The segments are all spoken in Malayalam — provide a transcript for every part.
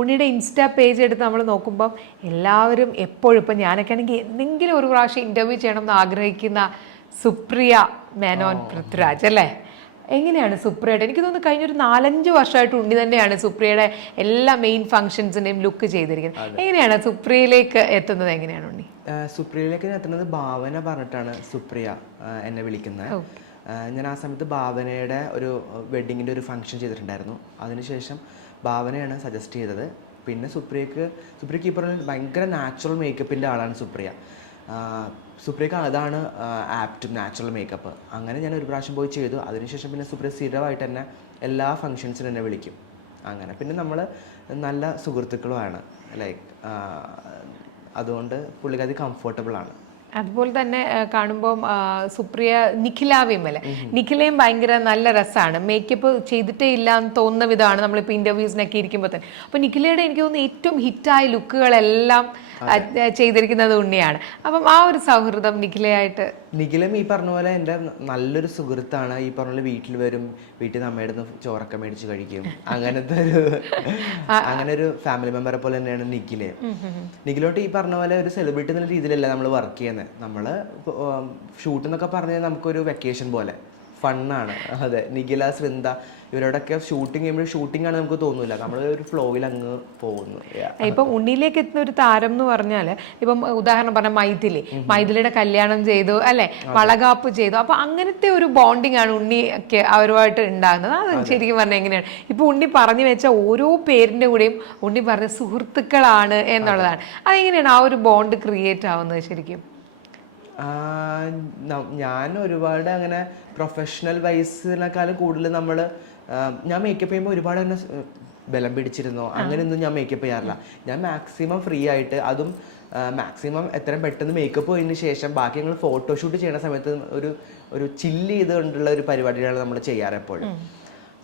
ഉണ്ണിയുടെ ഇൻസ്റ്റാ പേജ് എടുത്ത് നമ്മൾ നോക്കുമ്പം എല്ലാവരും എപ്പോഴും ഇപ്പം ഞാനൊക്കെ ആണെങ്കിൽ എന്തെങ്കിലും ഒരു പ്രാവശ്യം ഇൻ്റർവ്യൂ ചെയ്യണം എന്ന് ആഗ്രഹിക്കുന്ന സുപ്രിയ മേനോൻ പൃഥ്വിരാജ് അല്ലേ? എങ്ങനെയാണ് സുപ്രിയയുടെ? എനിക്ക് തോന്നുന്നു കഴിഞ്ഞൊരു 4-5 വർഷമായിട്ട് ഉണ്ണി തന്നെയാണ് സുപ്രിയയുടെ എല്ലാ മെയിൻ ഫംഗ്ഷൻസിൻ്റെയും ലുക്ക് ചെയ്തിരിക്കുന്നത്. എങ്ങനെയാണ് സുപ്രിയയിലേക്ക് എത്തുന്നത്? എങ്ങനെയാണ് ഉണ്ണി സുപ്രിയയിലേക്ക് എത്തുന്നത്? ഭാവന പറഞ്ഞിട്ടാണ് സുപ്രിയ എന്നെ വിളിക്കുന്നത്. ഞാൻ ആ സമയത്ത് ഭാവനയുടെ ഒരു വെഡ്ഡിങ്ങിൻ്റെ ഒരു ഫംഗ്ഷൻ ചെയ്തിട്ടുണ്ടായിരുന്നു. അതിനുശേഷം ഭാവനയാണ് സജസ്റ്റ് ചെയ്തത്. പിന്നെ സുപ്രിയക്ക് ഈ പറഞ്ഞ ഭയങ്കര നാച്ചുറൽ മേക്കപ്പിൻ്റെ ആളാണ് സുപ്രിയ. സുപ്രിയക്ക് അതാണ് ആപ്റ്റ്, നാച്ചുറൽ മേക്കപ്പ്. അങ്ങനെ ഞാൻ ഒരു പ്രാവശ്യം പോയി ചെയ്തു. അതിനുശേഷം പിന്നെ സുപ്രിയ സ്ഥിരമായിട്ട് തന്നെ എല്ലാ ഫങ്ഷൻസിനും എന്നെ വിളിക്കും. അങ്ങനെ പിന്നെ നമ്മൾ നല്ല സുഹൃത്തുക്കളുമാണ്. ലൈക്ക് അതുകൊണ്ട് പുള്ളിക്കാരി കംഫർട്ടബിൾ ആണ്. അതുപോലെ തന്നെ കാണുമ്പം സുപ്രിയ നിഖിലാവയും അല്ലേ, നിഖിലയും ഭയങ്കര നല്ല രസമാണ്. മേക്കപ്പ് ചെയ്തിട്ടേ ഇല്ല എന്ന് തോന്നുന്ന വിധമാണ് നമ്മളിപ്പോൾ ഇൻ്റർവ്യൂസിനൊക്കെ ഇരിക്കുമ്പോൾ തന്നെ. അപ്പോൾ നിഖിലയുടെ എനിക്ക് തോന്നുന്നു ഏറ്റവും ഹിറ്റായ ലുക്കുകളെല്ലാം ചെയ്തിരിക്കുന്നത് ഉണ്ണിയാണ്. അപ്പം ആ ഒരു സൗഹൃദം നിഖിലും ഈ പറഞ്ഞ പോലെ എൻ്റെ നല്ലൊരു സുഹൃത്താണ്. ഈ പറഞ്ഞ പോലെ വീട്ടിൽ വരും, വീട്ടിൽ നിന്ന് അമ്മയുടെ നിന്ന് ചോറൊക്കെ മേടിച്ച് കഴിക്കും. അങ്ങനെ ഒരു ഫാമിലി മെമ്പറെ പോലെ തന്നെയാണ് നിഖിലോട്ട് ഈ പറഞ്ഞ പോലെ ഒരു സെലിബ്രിറ്റി എന്നുള്ള രീതിയിലല്ല നമ്മൾ വർക്ക് ചെയ്യുന്നത്. നമ്മൾ ഷൂട്ട് എന്നൊക്കെ പറഞ്ഞാൽ നമുക്കൊരു വെക്കേഷൻ പോലെ ഫണ്ണാണ്. അതെ, നിഖില, ശ്രിന്ദ ഇവരോടൊക്കെ ഷൂട്ടിങ് ചെയ്യുമ്പോൾ ഷൂട്ടിംഗ് ആണ് നമുക്ക് തോന്നില്ല, നമ്മൾ ഒരു ഫ്ലോയിൽ അങ്ങ് പോകുന്നു. ഇപ്പം ഉണ്ണിയിലേക്ക് എത്തുന്ന ഒരു താരം എന്ന് പറഞ്ഞാൽ ഇപ്പം ഉദാഹരണം പറഞ്ഞാൽ മൈഥിലിയുടെ കല്യാണം ചെയ്തു അല്ലെ, വളകാപ്പ് ചെയ്തു. അപ്പൊ അങ്ങനത്തെ ഒരു ബോണ്ടിങ് ആണ് ഉണ്ണിക്ക് അവരുമായിട്ട് ഉണ്ടാകുന്നത്. അത് ശരിക്കും പറഞ്ഞാൽ എങ്ങനെയാണ് ഇപ്പൊ ഉണ്ണി പറഞ്ഞു വെച്ച ഓരോ പേരിന്റെ കൂടെയും ഉണ്ണി പറഞ്ഞ സുഹൃത്തുക്കളാണ് എന്നുള്ളതാണ്. അതെങ്ങനെയാണ് ആ ഒരു ബോണ്ട് ക്രിയേറ്റ് ആവുന്നത് ശരിക്കും? ഞാൻ ഒരുപാട് അങ്ങനെ പ്രൊഫഷണൽ വൈസിനെക്കാളും കൂടുതൽ ഞാൻ മേക്കപ്പ് ചെയ്യുമ്പോൾ ഒരുപാട് തന്നെ ബലം പിടിച്ചിരുന്നോ അങ്ങനെയൊന്നും ഞാൻ മേക്കപ്പ് ചെയ്യാറില്ല. ഞാൻ മാക്സിമം ഫ്രീ ആയിട്ട്, അതും മാക്സിമം എത്രയും പെട്ടെന്ന് മേക്കപ്പ് കഴിഞ്ഞതിന് ശേഷം ബാക്കി ഞങ്ങൾ ഫോട്ടോഷൂട്ട് ചെയ്യുന്ന സമയത്ത് ഒരു ചില്ല് ചെയ്തുകൊണ്ടുള്ള ഒരു പരിപാടിയാണ് നമ്മൾ ചെയ്യാറ് എപ്പോഴും.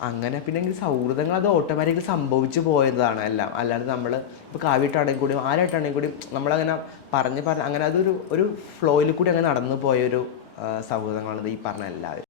അങ്ങനെ പിന്നെ സൗഹൃദങ്ങൾ അത് ഓട്ടോമാറ്റിക്കലി സംഭവിച്ചു പോയതാണ് എല്ലാം. അല്ലാതെ നമ്മൾ ഇപ്പോൾ കാവ്യമായിട്ടാണെങ്കിൽ കൂടി ആരായിട്ടാണെങ്കിൽ കൂടി നമ്മളങ്ങനെ പറഞ്ഞ് അങ്ങനെ അതൊരു ഫ്ലോയിൽ കൂടി അങ്ങനെ നടന്നു പോയൊരു സൗഹൃദങ്ങളാണ് ഈ പറഞ്ഞ എല്ലാവരും.